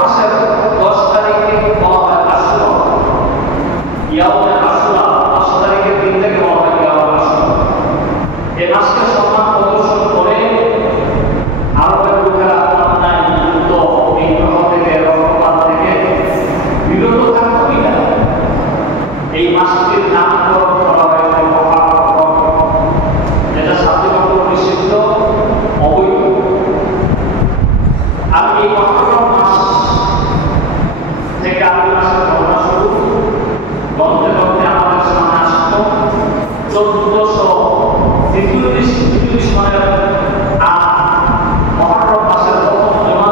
মাসের 10 তারিখে বলা হয় আশুরা, ইয়াউমে আশুরা, 10 তারিখের দিন থেকে বলা হয় ইয়াউমে আশুরা। এই মাসকে সম্মান প্রদর্শন করে আরবের লোকেরা অন্যায়, যুদ্ধ, বিগ্রহ থেকে, রক্তপাত থেকে বিরত থাকতই না। এই মাসটির নামকরণ করা হয়েছে মহারম, যেটা শাস্ত্রীয় নিষিদ্ধ, অবৈধ। আর এই মহারম মাস থেকে আরবি মাসের ঘটনা শুরু গন্তে গন্তে আমাদের সামনে আসতো 1443 সালের মহারম মাসের প্রথম জমা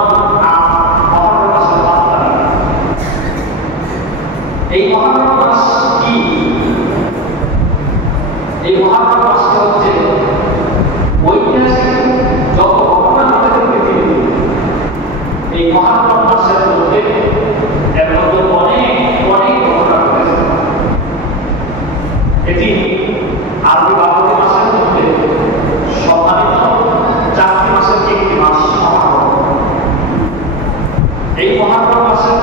মহারম মাসের 5 তারিখ। এই মহারম মাস কি? এই মহারম মাসটা হচ্ছে ঐতিহাসিক যত ঘটনা ঘটে পৃথিবীতে, এই মহারম মাসের মধ্যে এর মধ্যে অনেক অনেক ঘটনা ঘটেছে। এটি আরবি বারোটি মাসের মধ্যে সম্মানিত 4টি মাসের একটি মাস মহারম। এই মহারম মাসের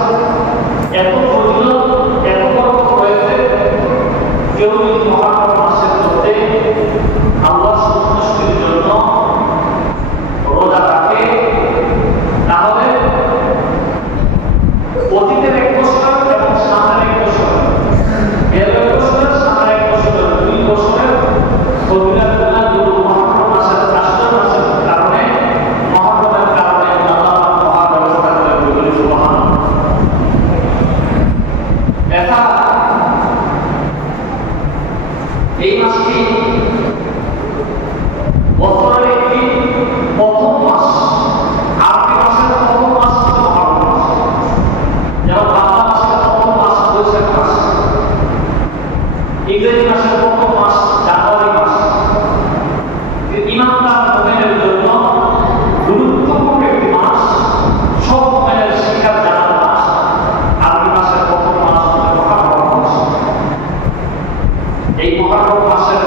এত ফজিলত, এত বরকত রয়েছে, কেউ যদি মহারম মাসের মধ্যে আল্লাহ সন্তুষ্টির জন্য রোজা রাখে, তাহলে অতীতের 1 বছর এবং সামনের 1 বছর, এর 1 বছর সামনের 1 বছর, 2 বছরের ফজিলতগুলো গুরু মহারম মাসের আশ্রয় মাসের কারণে, মহারমের কারণে আল্লাহ মহা ব্যবস্থা করে বলি সুবহানাল্লাহ। এটা এই মাসটি বছরের একটি প্রথম মাস, আরবি মাসের প্রথম মাস মহারম মাস, যেমন বাংলা মাসের প্রথম মাস বৈশাখ মাস, ইংরেজি মাসের প্রথম মাস জানুয়ারি মাস। ইমানদার মুমিনের জন্য গুরুত্বপূর্ণ একটি মাস, সব মুমিনের শিক্ষার জানার মাস। আরবি মাসের প্রথম মাস মহারম মাস। এই মহারম মাসের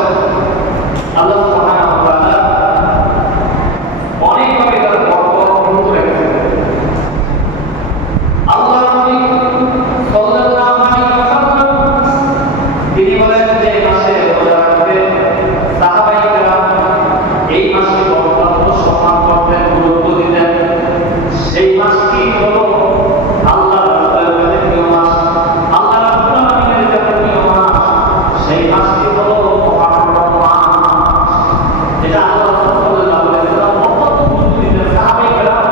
আল্লাহ সুবহানাহু ওয়া তাআলা অনেকভাবে তার বরকত গ্রহণ রেখেছেন। আল্লাহ নবী সাল্লাল্লাহু আলাইহি ওয়াসাল্লাম তিনি বলেন যে এই মাসে রোজা রাখবে, সাহাবায়ে কেরাম এই মাসে বরকত সম্মান করতেন, গুরুত্ব দিতেন। সেই মাসটি হলো আল্লাহ রাব্বুল প্রিয় মাস, আল্লাহ রাব্বুল আলামিনের কাছে প্রিয় মাস। সেই মাসটি হলো মহারম মাস, যেটা আল্লাহ সাল্লাল্লাহু আলাইহি ওয়াসাল্লাম অত্যন্ত গুরুত্ব দিতেন। সাহাবায়ে কেরাম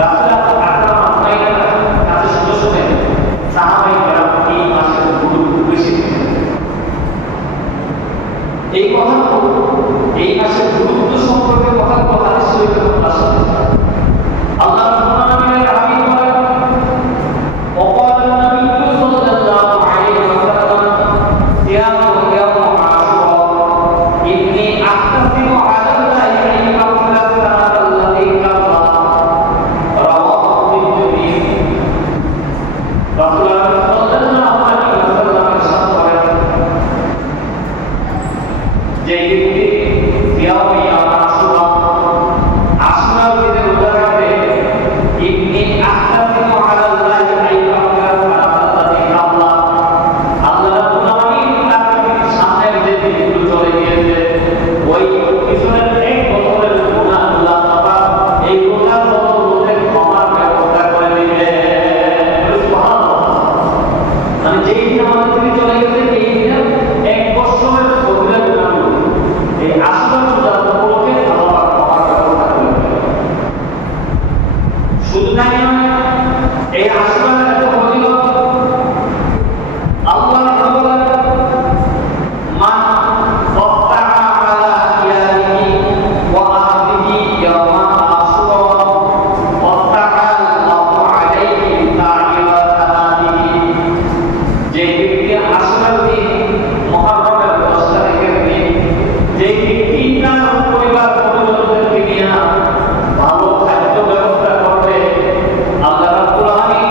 রাসূল আকরাম আপনাদের কাছে শুনে শুনে সাহাবায়ে কেরাম এই মাসের গুরুত্ব বেশি দিতেন। এই কথাগুলো, এই মাসের গুরুত্ব সম্পর্কে কথাগুলো হাদিস শরীফে আসে। আল্লাহ রাব্বুল আলামিনের হাবিব বলেন, وقال النبي صلى الله عليه وسلم صيام يوم عاشوراء إني أحتسب على الله أن يغفر السنة التي قبلها رواه الترمذي। রাসূল সাল্লাল্লাহু আলাইহি ওয়াসাল্লাম ইরশাদ করেন যে ব্যক্তি সিয়াম আশুরা, আশুরার দিনে রোজা রাখবে, ইন্নী আহতাসিবু আলা আল্লাহি আন ইয়াগফিরা সানাতাল্লাতি কাবলা, আল্লাহ রাব্বুল আলামিন তার সামনের যে দিনগুলো চলে গিয়েছে, ওই পিছনের 1 বছরের গুনাহগুলো আল্লাহ এই রোজার বদলে ক্ষমার ব্যবস্থা করে দিবেন। সুবহানাল্লাহ। মানে যেই দিন আমাদের থেকে চলে গেছে, এই দিনে 1 বছরের ফজিলত গুনাহগুলো এই আশুরা রোজার উপলক্ষে আল্লাহ ক্ষমার ব্যবস্থা করে দিবেন। শুধু তাই নয়, এই আশুরার এত ফজিলত আল্লাহ বলেন, মান ওয়াত্তাআ আলা ইয়ালিহি ওয়া আহলিহি ইয়াওমা আশুরা ওয়াত্তাআ আল্লাহু আলাইহি তাআলা সানাতিহি। যে ব্যক্তি আশুরার দিন, মহরমের 10 তারিখের দিন, যে ব্যক্তি তার পরিবার পরিজনদেরকে নিয়ে ভালো খাদ্য ব্যবস্থা করবে, আল্লাহ রাব্বুল আলামিন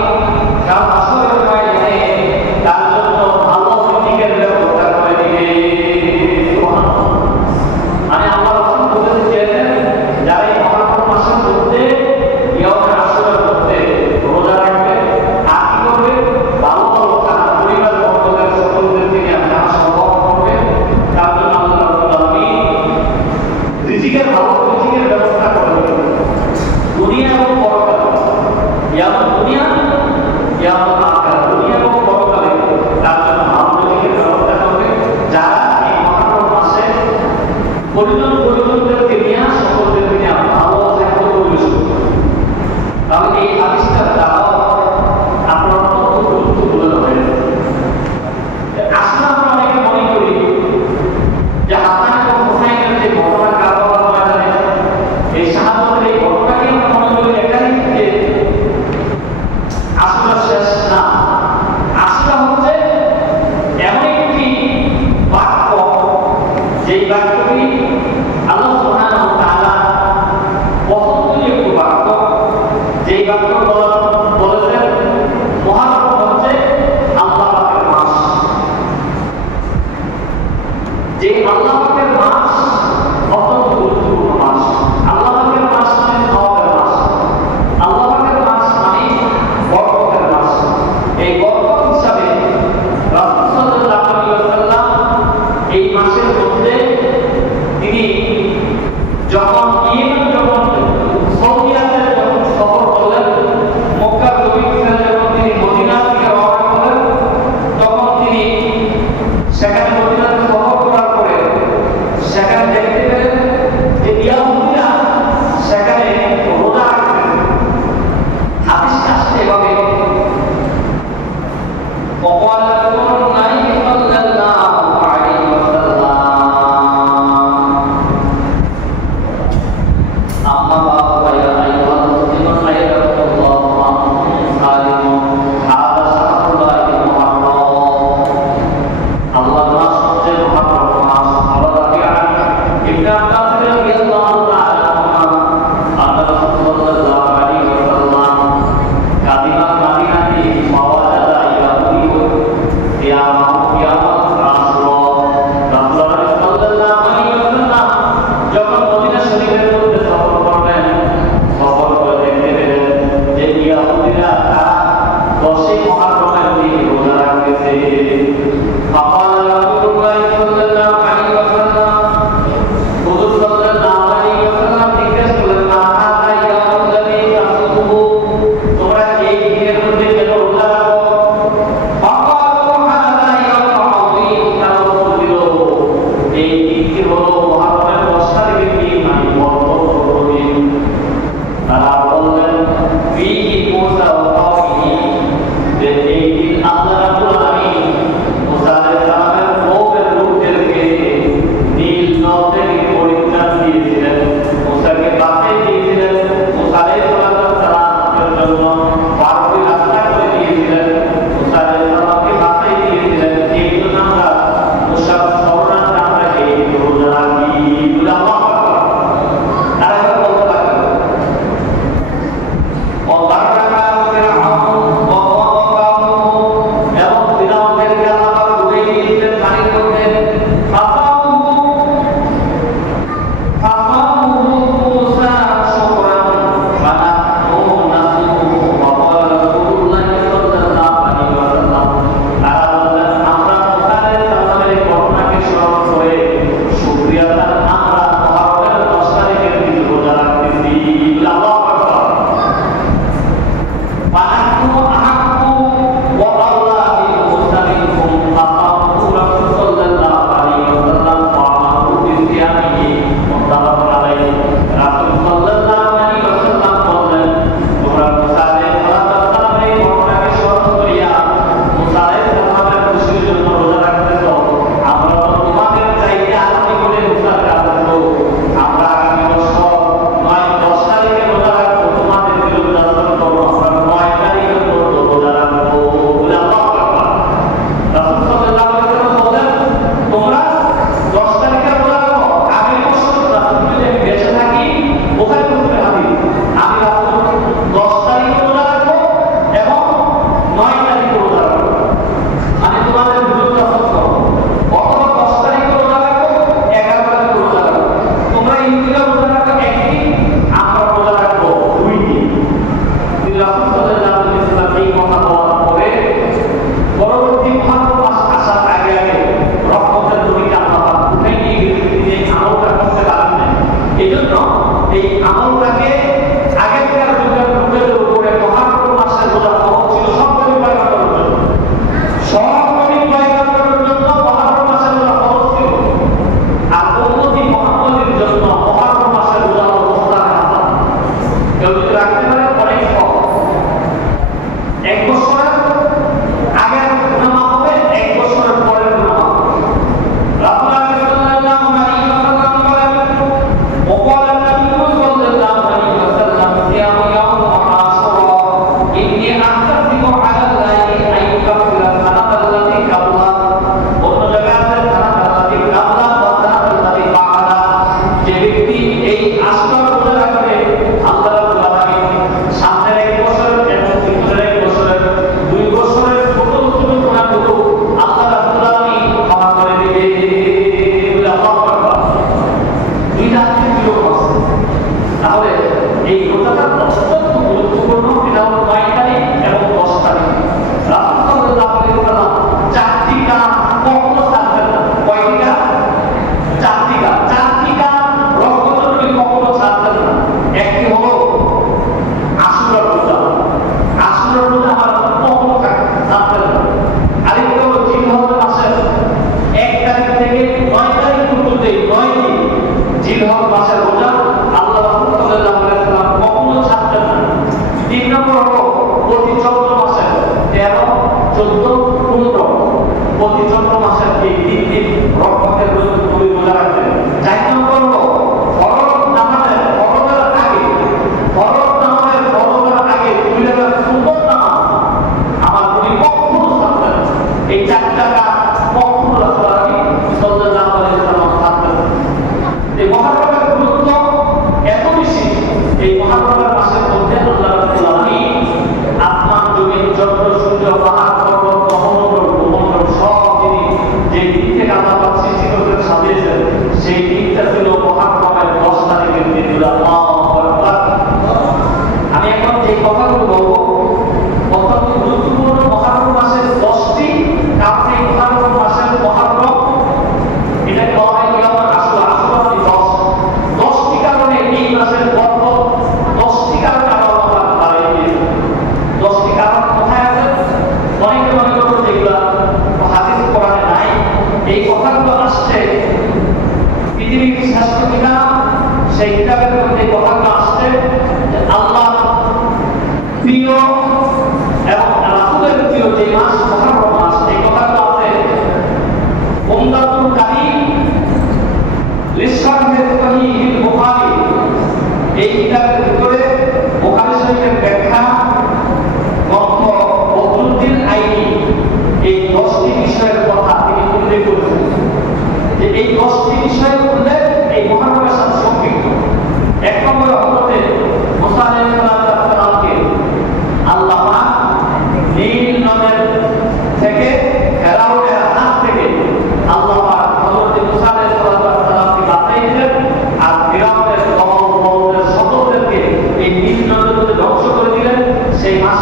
দুনিয়া কিয়ামত আখিরাত, দুনিয়া এবং পরকালে তার জন্য আমাদেরকে ব্যবস্থা করবে যারা এই মহারম মাসে পরিজনদেরকে নিয়ে সকলদেরকে নিয়ে ভালো থাকতে পরিবেশ করবে। তাহলে এই হাদিসটার দ্বারা আপনার অত্যন্ত গুরুত্বপূর্ণ ধরে আসলে আমরা অনেকে মনে করি যে হাসান এবং হুসাইনের যে ঘটনা কারবালার ময়দানে এই শাহাদাতের এই ঘটনাকে আমরা মনে করি এটাই যে আসলে শেষ না,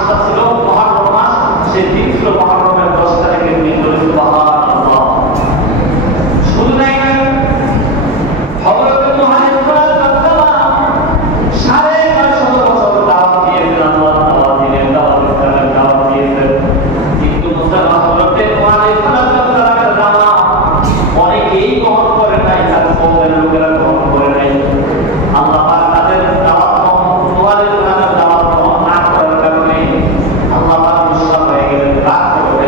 মাসটা ছিল মুহররম মাস, সেই দিন ছিল মুহররমের 10 তারিখের দিন। সুবহানাল্লাহ। শুধু তাই না, হযরত নূহ আলাইহিস সালাম 950 বছর দাওয়াত দিয়েছেন, আল্লাহ দাওয়াত দিলেন, দাওয়াত দিয়েছেন। কিন্তু মুসলমান হযরত নূহ আলাইহিস সালামের দাওয়াত অনেকেই গ্রহণ করে নাই, তার কওমের লোকেরা গ্রহণ করে নাই। আল্লাহ পাক তাদের দাওয়াত নূহ আলাইহিস সালামের দাওয়াত গ্রহণ না করার কারণে আল্লাহ পাক মুশরিক হয়ে গেলেন, রাগ করে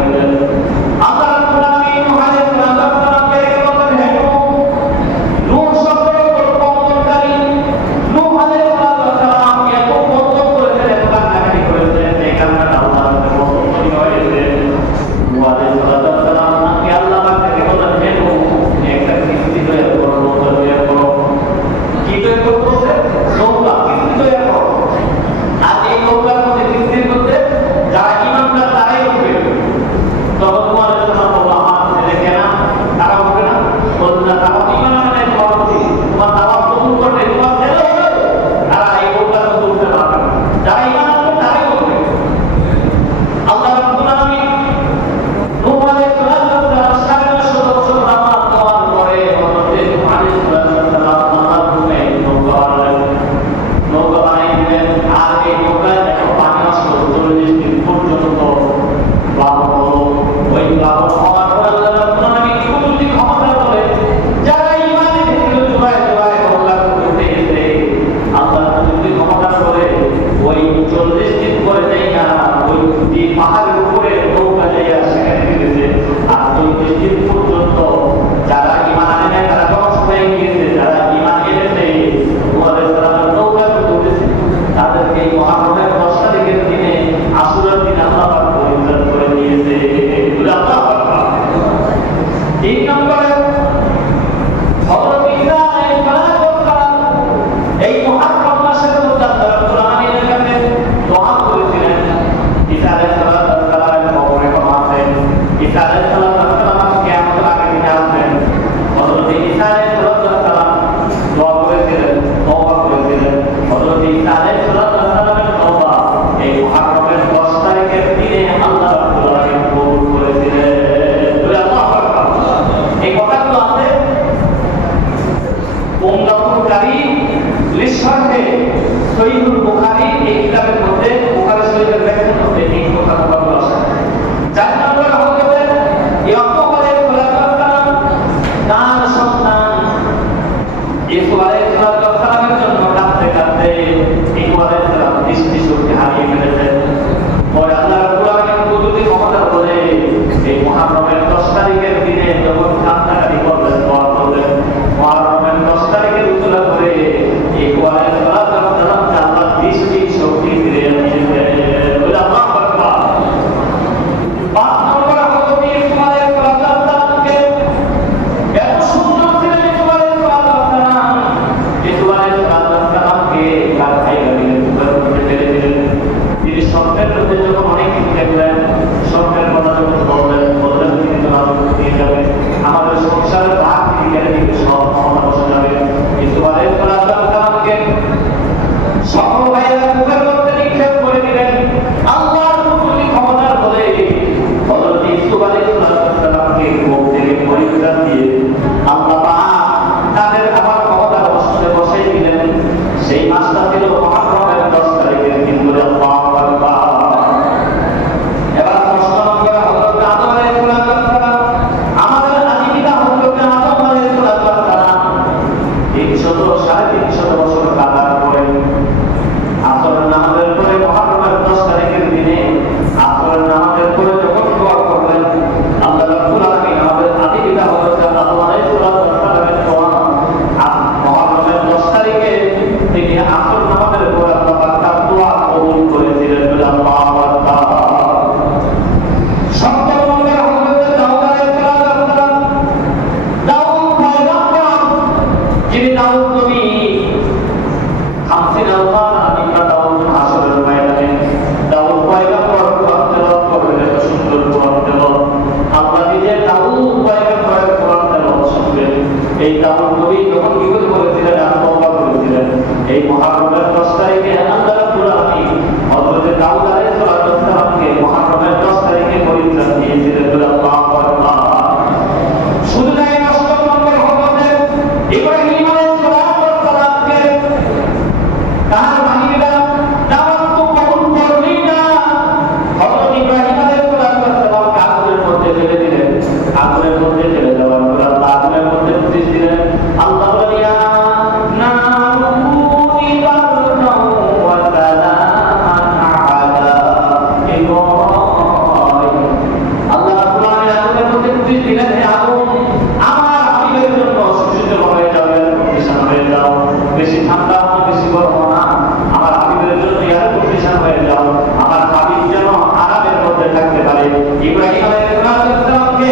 ইব্রাহিম আলাইহিস সালামকে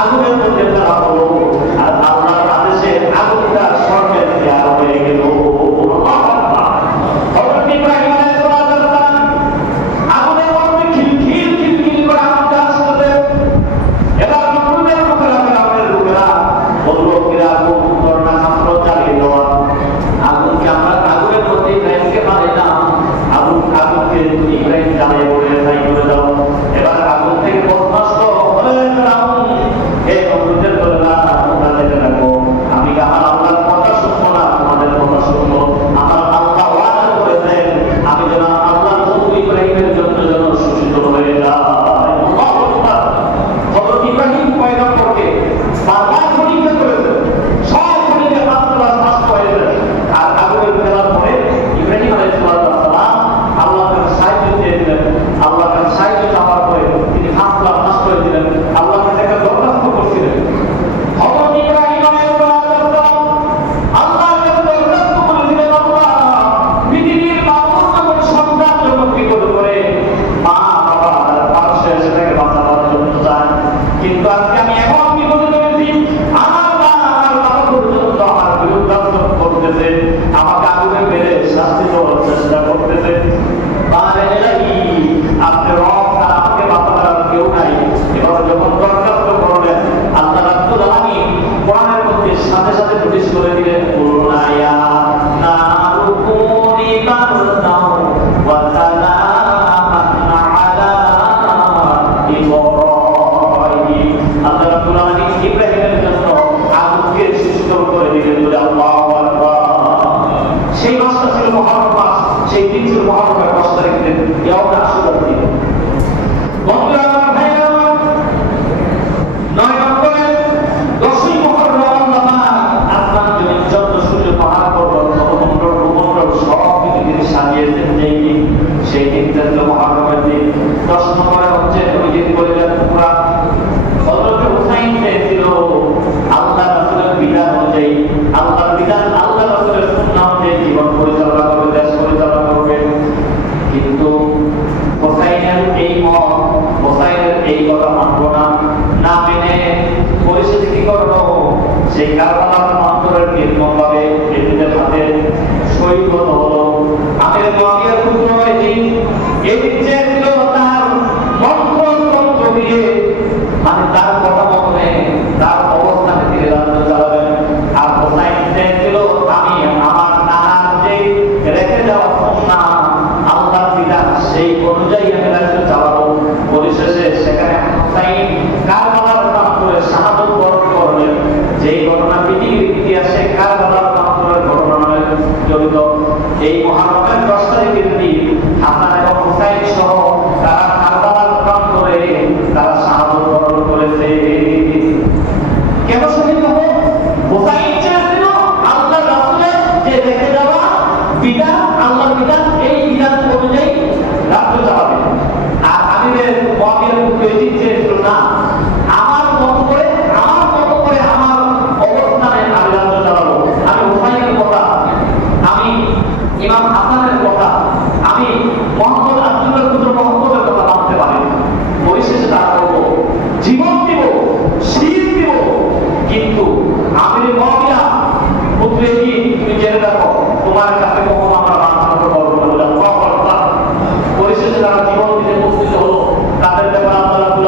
আগুনের মধ্যে ফেলা হলো, আর আল্লাহর আদেশে আগুনটা স্বর্গের দিকে আরো হয়ে গেল। হযরত ইব্রাহিম আলাইহিস সালাম আগুনের মধ্যে খিলখিল খিলখিল করে আগুনটা আসছে। এবার নমরুদের লোকেরা, ফিরাউনের লোকেরা বলল, ফিরাউন করোনা আমরা জ্বালিয়ে দেওয়া আগুনকে, আমরা আগুনের মধ্যে ইব্রাহিমকে মারি না, আগুনকে ইব্রাহিম জ্বালিয়ে পড়ে তাই করে দাও। এবার আগুন থেকে বদমাশ হলে ফিরাউন এই নমরুদের লোকেরা তোমরা দেখে রাখো, আমি আমার আল্লাহর কথা শুনবো না, তোমাদের কথা শুনবো। আমার আল্লাহ ওয়াদা করেছেন আমি যেন আল্লাহর নবী ইব্রাহিমের জন্য যেন শোষিত হয়ে যায়। হযরত ইব্রাহিম পয়গম্বরকে বারবার পরীক্ষা করেছেন, সব পরীক্ষা পাস হয়ে যায়। আর আগুনের ফেলার পরে ইব্রাহিম আলাইহিস সালাম আল্লাহর সাহায্য চেয়েছিলেন। আল্লাহর সাহায্য চাওয়ার পরে তিনি পাস করে দিলেন। আল্লাহকে দেখা দরখাস্ত করছিলেন। হযরত ইব্রাহিম আলাইহিস সালাম আল্লাহর কাছে দরখাস্ত করেছিলেন, আল্লাহ পৃথিবীর মানুষ যখন সন্তান যখন বিপদ করে মা বাবা তার পাশে এসে তাকে বাঁচাবার জন্য চায়, কিন্তু আজকে আমি এমন বিপদে পড়েছি, আমার মা আমার বাবা পর্যন্ত আমার বিরুদ্ধাচরণ করতেছে, আমাকে আগুনে মেরে শাস্তি দেওয়ার চেষ্টা করতেছে। আপনি রব আর আমাকে বাঁচাবার কেউ নাই। এবার যখন দরখাস্ত করলেন, আল্লাহ রাব্বুল আলামিন কোরআনের মধ্যে সাথে সাথে নোটিশ করে দিলেন, কুরনায়া নারুকুনি বারদাও ওয়া সালামান আলা ইব্রাহিম। আল্লাহ রাব্বুল আলামিন ইব্রাহিমের জন্য আগুনকে শীতল করে দিলেন। বলে আল্লাহু আকবার। সেই মাসটা ছিল মুহররম মাস, সেই দিন ছিল মুহররমের 10 তারিখ দিন, ইয়াউমে আশুরার দিন। বন্ধুরা আমার ভাইরা, 9 নম্বরে 10ই মুহররম আল্লাহ আসমান জমিন চন্দ্র সূর্য পাহাড় পর্বত নবমণ্ডল ভূমণ্ডল সব কিছু তিনি সাজিয়েছেন যেই দিন, সেই দিনটা ছিল মুহররমের দিন। 10 নম্বরে হচ্ছে ওই দিন বলেছেন পুরা হযরত হুসাইন ছিল আল্লাহ রাসূলের বিধান অনুযায়ী, আল্লাহর বিধান আল্লাহ রাসূলের সুন্নাহ অনুযায়ী জীবন পরিচালনা করবে, দেশ পরিচালনা করবে। কিন্তু হুসাইনের এই মত, হুসাইনের এই কথা মানব না, না মেনে পরিস্থিতি কি করলো, সেই কারবালার প্রান্তরের নির্মমভাবে এদের হাতে শহীদ হলো। আমির মুআবিয়ার পুত্র এই চেয়েছিল তার মন্ত্র দিয়ে, মানে তার কথা মতনে তার অবস্থানে তিনি রাজ্য চালাবেন। আর হুসাইন চেয়েছিল আমি আমার নানার যে রেখে যাওয়া সুন্নাহ আল্লাহর বিধান সেই অনুযায়ী আমি রাজ্য চালাবো। পরিশেষে সেখানে হুসাইন কারবালার প্রান্তরে শাহাদত বরণ করলেন। যেই ঘটনা পৃথিবীর ইতিহাসে কারবালার প্রান্তরের ঘটনা জড়িত। এই মুহররমের 10 তারিখের দিন হাসান এবং হুসাইন সহ তারা কারবালার প্রান্তরে তারা শাহাদত বরণ করেছে। কেন শহীদ হবে? হুসাইন চেয়েছিল আল্লাহর রাসূলের যে রেখে যাওয়া বিধান, আল্লাহর বিধান, এই বিধান অনুযায়ী রাজ্য চালাবে। আর আমিরের মুআবিয়ার পুত্র এজিদ চেয়েছিল না, আমার মতো করে আমার অবস্থানে আমি রাজ্য চালাবো। আমি হুসাইনের কথা, আমি ইমাম হাসানের কথা, আমি মোহাম্মদ আব্দুল্লাহর পুত্র মোহাম্মদের কথা মানতে পারি। পরিশেষে তারা বলবো জীবন দিব, শীত দিব, কিন্তু আমির মুআবিয়া পুত্র এজিদ তুমি জেনে রাখো তোমার কাছে কখনো আমরা বাঁচানো করবো না। পরিশেষে তারা জীবন দিতে প্রস্তুত হলো। তাদের ব্যাপারে আল্লাহ রাব্বুল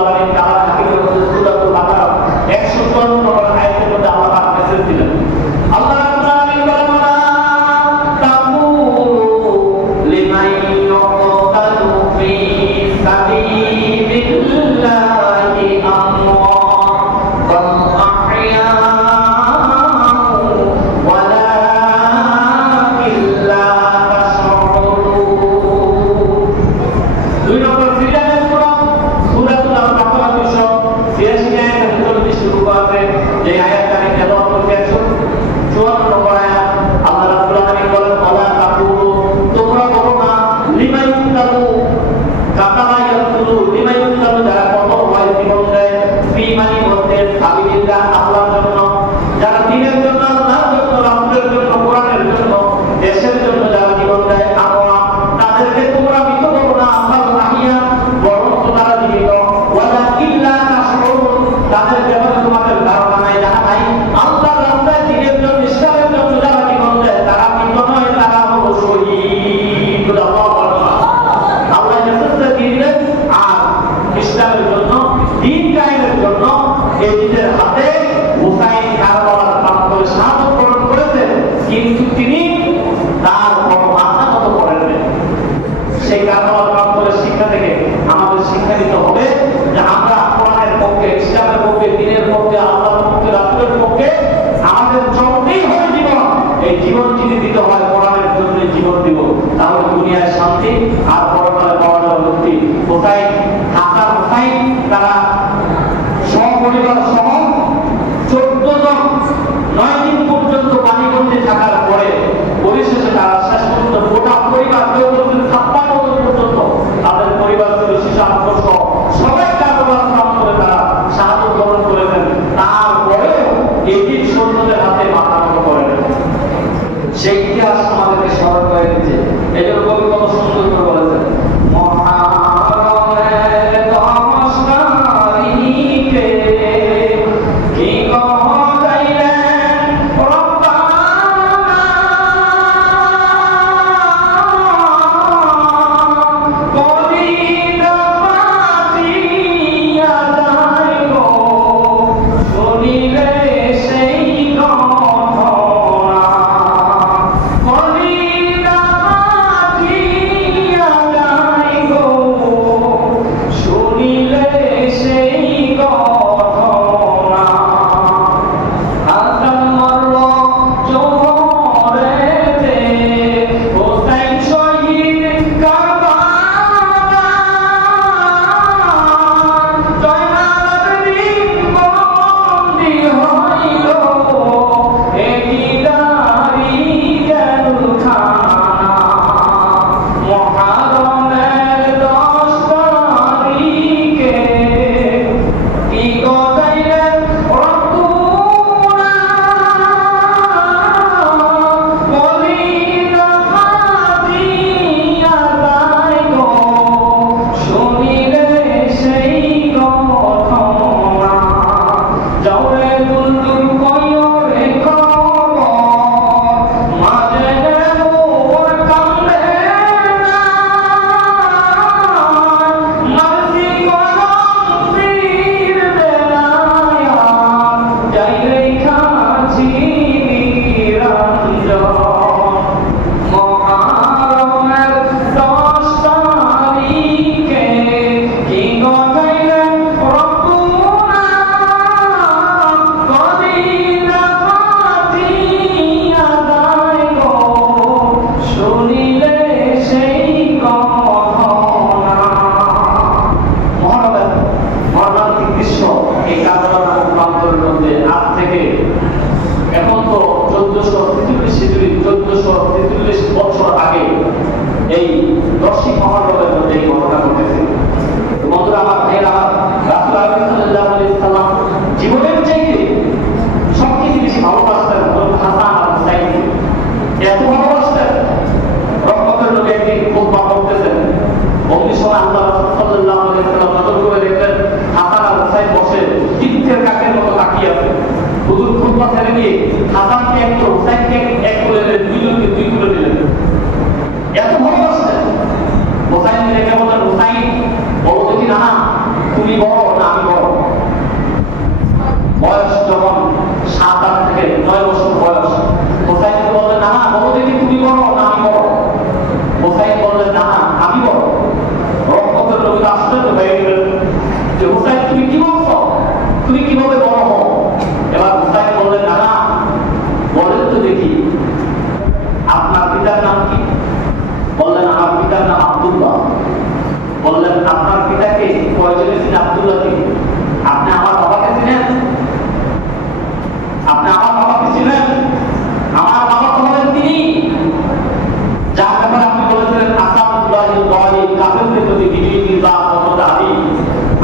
তারা সপরিবার সহ 14 জন 9 দিন পর্যন্ত পানিবন্দী থাকার পরে পরিশেষে তারা শেষ পর্যন্ত গোটা পরিবার কেউ 56 জন পর্যন্ত তাদের পরিবার ছিল শিশু আত্মসহ সবাই কারবার করে তারা শাহাদত গ্রহণ করেছেন। তারপরেও এটি সৈন্যদের হাতে মাথা নত করেন। সেই ইতিহাস আমাদেরকে স্মরণ করে দিচ্ছে। এই জন্য কবি কত সুন্দর করে বলেছেন, এখন তো 1443 বছর আগে এই 10ই মহরমের মধ্যে এই ঘটনা ঘটেছে। বন্ধুরা আমার ভাইয়েরা, রাসূল সাল্লাল্লাহু আলাইহি সাল্লাম জীবনের চাইতে সবচেয়ে বেশি ভালোবাসতেন হাসান আর হুসাইনকে। এত ভালোবাসতেন, রহমতের নবী একদিন খুতবা করতেছেন, অমনি সময় আল্লাহ সাল্লাল্লাহু আলাইহি সাল্লাম নজর করে দেখলেন হাসান আর হুসাইন বসে তীর্থের কাকের মতো তাকিয়ে আছে। হুজুর খুতবা ছেড়ে দিয়ে হাসানকে এক করে হুসাইনকে এক করে দিলেন, দুইজনকে দুই করে দিলেন। এত ভালোবাসতেন। হুসাইন দেখে বললেন, হুসাইন বলো দেখি না তুমি বড় না আমি বড়? বয়স যখন 7-8 থেকে 9 বছর বয়স, হুসাইন বললেন না বলো দেখি তুমি বড় না আমি বড়? হুসাইন বললেন না আমি বড়। রহমতের নবী আশ্চর্য হয়ে গেলেন যে হুসাইন তুমি কি বলছো, তুমি কিভাবে বড় হও? এবার হুসাইন বললেন না বলেন তো দেখি আপনার পিতার নাম কি? বললেন আমার পিতার নাম আব্দুল্লাহ। বললেন আপনার পিতাকে কয়জনে চিনে? আব্দুল্লাহকে। আপনি আমার বাবাকে চিনেন? আপনি আমার বাবাকে চিনেন? আমার বাবা তো হলেন তিনি যার ব্যাপারে আপনি বলেছিলেন আসাদুল্লাহিল গালিব, কাফেরদের প্রতি বিজয়ী নির্বাক মোহাম্মদ আলী।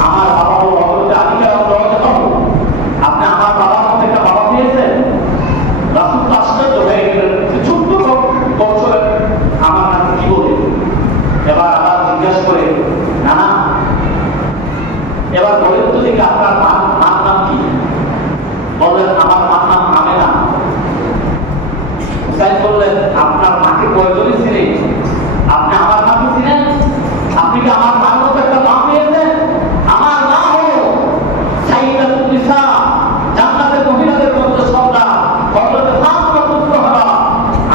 আমার বাবা হল হযরত আলী রাদিয়াল্লাহু। আপনি আমার বাবার মতো একটা বাবা পেয়েছেন? রাসূল আশ্চর্য হয়ে গেলেন, ছোট্ট বছরের আমার নাম কি বলে? এবার আবার জিজ্ঞাসা করে না এবার বলেন তো দেখি আপনার মার নাম কি? বললেন আমার মার নাম আমেনা। হুসাইন বললেন আপনার মাকে কয়জনে চিনে? আপনি আমার মাকে চিনেন? আপনি কি আমার মার মতো একটা মা পেয়েছেন? আমার মা হলো সাইয়্যিদাতুন নিসা, জান্নাতের মহিলাদের মধ্যে সর্দার, হযরত ফাতিমা পুত্রহারা।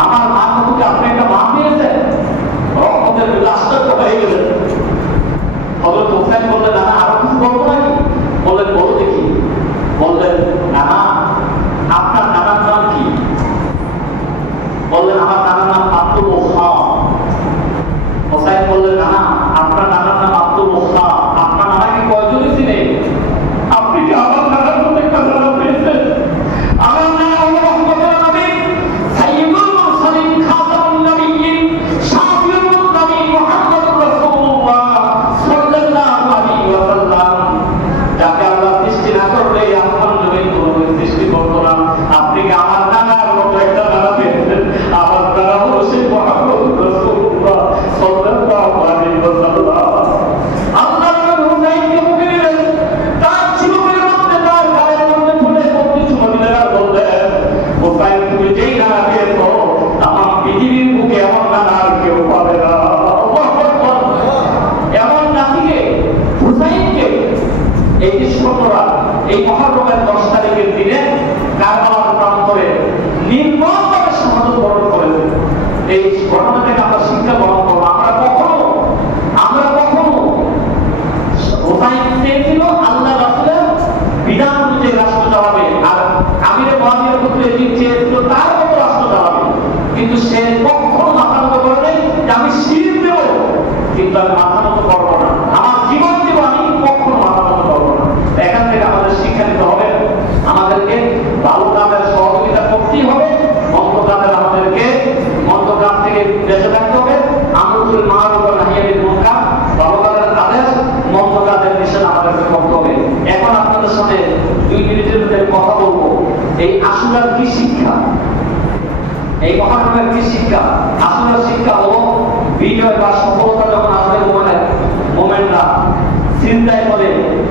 আমার মার মতো কি আপনি একটা মা পেয়েছেন? রহমতের নবী আশ্চর্য হয়ে গেলেন। হযরত হুসাইন বললেন না আরো কিছু বলবো নাকি? বললেন বলো দেখি। বললেন না আপনার নানার নাম কি? বললেন আমার নানার নাম আব্দুল ওহাব। হুসাইন বললেন না আপনার নানার চেয়েছিল আল্লাহ রাসূলের বিধান অনুযায়ী রাষ্ট্র চালাবে, আর আমিরে মুআবিয়ার পুত্র ইয়াজিদ চেয়েছিল তার মতো রাষ্ট্র চালাবে। কিন্তু সে কখনো মাথা নত করে নাই যে আমি শির দেব, কিন্তু আমি মাথা নত করবো না, আমার জীবন দেব, আমি কখনো মাথা নত করবো না। এখান থেকে আমাদের শিক্ষা নিতে হবে, আমাদেরকে ভালো কাজের সহযোগিতা করতেই হবে, মন্দ কাজের আমাদেরকে মন্দ কাজ থেকে বেঁচে থাকতে হবে। আমরুল মারুফ ওয়া নাহয়ি আনিল মুনকার, ভালো কাজের আদেশ, মন্দ কাজের নিষেধ আমাদেরকে করতে হবে। এখন আপনাদের সাথে 2 মিনিটের মধ্যে কথা বলবো এই আশুরার কি শিক্ষা, এই মহানবের কি শিক্ষা। আশুরার শিক্ষা হলো বিজয় বা সফলতা যখন আসবে মোমেনরা চিন্তায় করে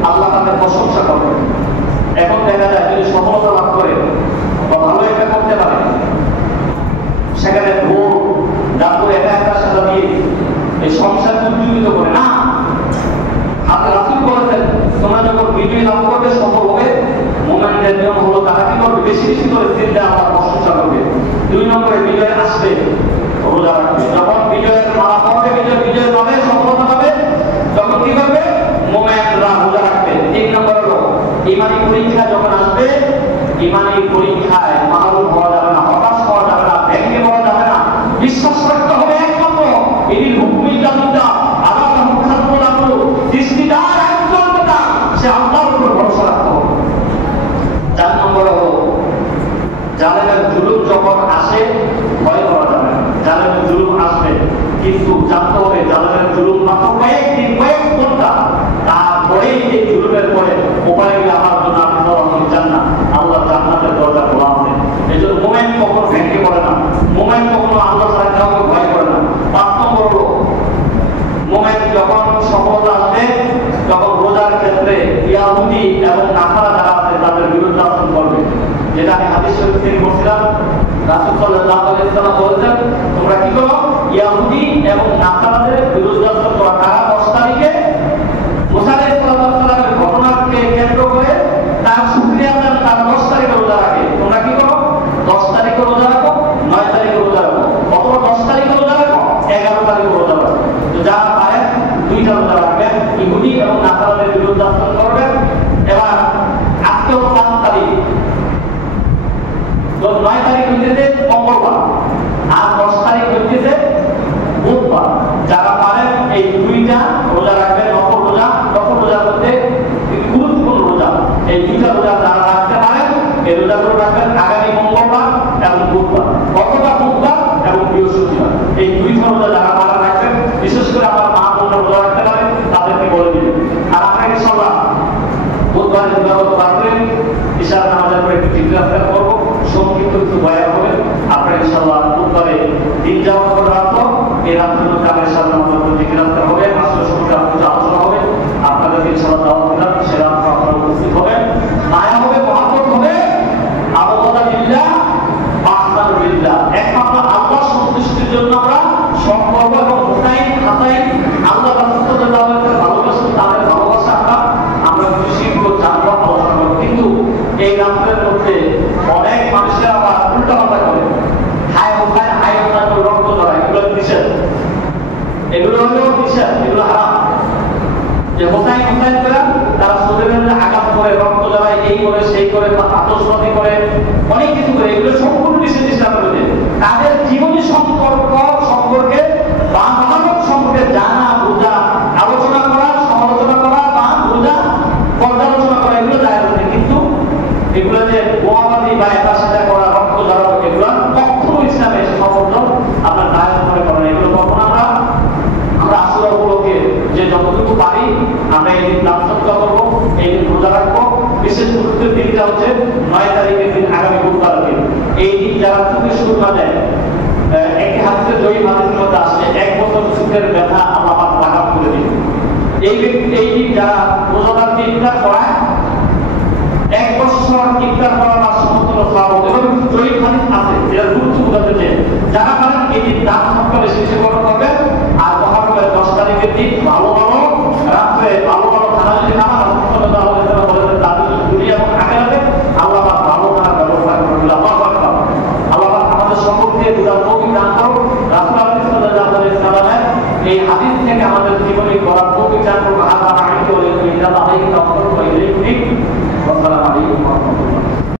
আল্লাহ তাদের প্রশংসা করবে। এখন দেখা যায় যদি সফলতা লাভ করে বা ভালো একটা করতে পারে, সেখানে ভোর রাত্রে একা সাজা দিয়ে এই সংসারকে উজ্জীবিত করে না। আপনি রাসূল বলেছেন তোমরা যখন বিজয় লাভ করবে, সফল হবে, মোমেনদের নিয়ম হলো তারা কি করবে, বেশি বেশি করে চিন্তা আল্লাহর প্রশংসা করবে। 2 নম্বরে বিজয় আসবে, রোজা রাখবে। যখন বিজয়ের মালা পড়বে, বিজয় পাবে, সফলতা পাবে, তখন কি করবে, মোমেনরা রোজা রাখবে। 3 নম্বর হলো ইমানি পরীক্ষা যখন আসবে, ইমানি পরীক্ষায় মাহরুম হওয়া যাবে না, হতাশ হওয়া যাবে না, ভেঙে পড়া যাবে না, বিশ্বাস রাখতে হবে একমাত্র ইনিল হুকমু ইল্লা লিল্লাহ, আল্লাহর হুকুম লাগলো, দৃষ্টিদার একজন নেতা, সে আল্লাহর উপর ভরসা রাখতে হবে। 4 নম্বর হলো জালেমের জুলুম যখন আসে ভয় করা যাবে না। জালেমের জুলুম আসবে, কিন্তু জানতে হবে জালেমের জুলুম মাত্র কয়েকদিন, কয়েক ঘন্টা, তারপরেই এই জুলুমের পরে ওপারে গিয়ে আমার জন্য আপনি সরাসরি জান্নাত, আল্লাহ জান্নাতের দরজা খোলা আছে। এই জন্য মোমেন কখনো ভেঙে পড়ে না, মোমেন কখনো আল্লাহ ছাড়া কাউকে ভয় করে না। 5 নম্বর হলো মোমেন যখন সফলতা আসবে, তখন রোজার ক্ষেত্রে ইয়াহুদি এবং নাসারা যারা আছে তাদের বিরুদ্ধে আচরণ করবে। যেটা আমি হাদিস শরীফ থেকে বলছিলাম, রাসূল সাল্লাল্লাহু আলাইহি ওয়াসাল্লাম বলেছেন তোমরা কি করো, ইয়াহুদি এবং নাসারাদের বিরুদ্ধে আচরণ করো। তারা 10 তারিখে মুসা আলাইহিস সালামের ঘটনাকে কেন্দ্র করে তার শুকরিয়া আদান, তার 10 তারিখে রোজা রাখে। তোমরা কি করো, 10 তারিখে রোজা রাখো, 9 তারিখে রোজা রাখো, অথবা 10 তারিখে রোজা রাখো, 11 তারিখে রোজা রাখো। তো যারা পারেন 2টা রোজা রাখবেন, ইহুদি এবং নাসারাদের বিরুদ্ধে আচরণ করবেন। এবার আজকে 5 তারিখ, 9 তারিখ হইতেছে মঙ্গলবার, আর 10 তারিখ হইতেছে বুধবার। যারা পারেন এই 2টা রোজা রাখবেন, নফল রোজার মধ্যে গুরুত্বপূর্ণ রোজা, এই 2টা রোজা যারা রাখতে পারেন এই রোজাগুলো রাখবেন আগামী মঙ্গলবার এবং বুধবার, অথবা বুধবার এবং বৃহস্পতিবার। এই 2টা রোজা যারা পারেন রাখবেন, বিশেষ করে আমার মা বোনরা রোজা রাখতে পারেন তাদেরকে বলে দিবেন। আর আমরা ইনশাআল্লাহ বুধবার রাত্রে ইশার নামাজের পরে একটু জিজ্ঞাসা করবো, সংক্ষিপ্ত কিছু বয়ান হবে। আপনারা ইনশাআল্লাহ বুধবারে দিন যাওয়ার পর রাত্র, এই রাত্রের মধ্যে আমরা ইনশাআল্লাহ আমাদের জিজ্ঞাসা হবে, আসলে সংখ্যা কিছু আলোচনা হবে। আপনাদেরকে ইনশাআল্লাহ দাওয়াত দিলাম, সে রাত্রে আপনারা উপস্থিত হবেন। মায়া হবে, মহব্বত হবে, আবদা বিল্লাহ আহসানু বিল্লাহ, একমাত্র আল্লাহর সন্তুষ্টির জন্য আমরা সম্পর্ক এবং হুসাইন হাসাইন আল্লাহ রাসূল সাল্লাল্লাহু আলাইহি ওয়াসাল্লাম ভালোবাসেন, তাদের ভালোবাসা আমরা শিখবো, জানবো, আলোচনা করবো। কিন্তু এই রাত্রের মধ্যে অনেক মানুষের আবার উল্টা পাল্টা করে, হায় হোসাইন হায় হোসাইন করে রক্ত ঝরায়, এগুলো নিষেধ, এগুলো হলো নিষেধ, এগুলো হারাম। যে হোসাইন হোসাইন করে তারা শরীরের মধ্যে আঘাত করে, রক্ত ঝরায়, এই করে সেই করে, আতশবাজি করে, অনেক কিছু করে, এগুলো সম্পূর্ণ নিষেধ ইসলামের মধ্যে। তাদের জীবনী সম্পর্কে বা মানব সম্পর্কে জানা, বোঝা, আলোচনা করা, সমালোচনা করা বা বোঝা, পর্যালোচনা করা, এগুলো জায়েজ আছে। কিন্তু এগুলো যে বোমাবাজি বা এটার সাথে করা, রক্ত ঝরানো, এগুলো কখনো ইসলামে এসে সমর্থন আপনার জায়েজ মনে করেন। এগুলো কখনো আমরা আশুরা উপলক্ষে যে যতটুকু পারি আমরা এই দিন দান সৎকার করবো, এই দিন রোজা রাখবো। বিশেষ গুরুত্বের দিনটা হচ্ছে 9 তারিখের দিন, আগামী বুধবার দিন। এই দিন যারা চোখে শুরু না দেয়, একটি হাদিসে জয়ীফ হাদিসের মধ্যে আসছে 1 বছর চোখের ব্যথা আল্লাহ পাক লাঘব করে দিন। এই দিন যারা রোজাদার ইফতার করায় 1 বছর ইফতার করার সমস্ত সওয়াব, এভাবে জয়ীফ হাদিস আছে, এর গুরুত্ব বোঝাতে যারা পারেন এই দিন দান সৎকার বেশি বেশি করবেন। আর মহানবের 10 তারিখের দিন ভালো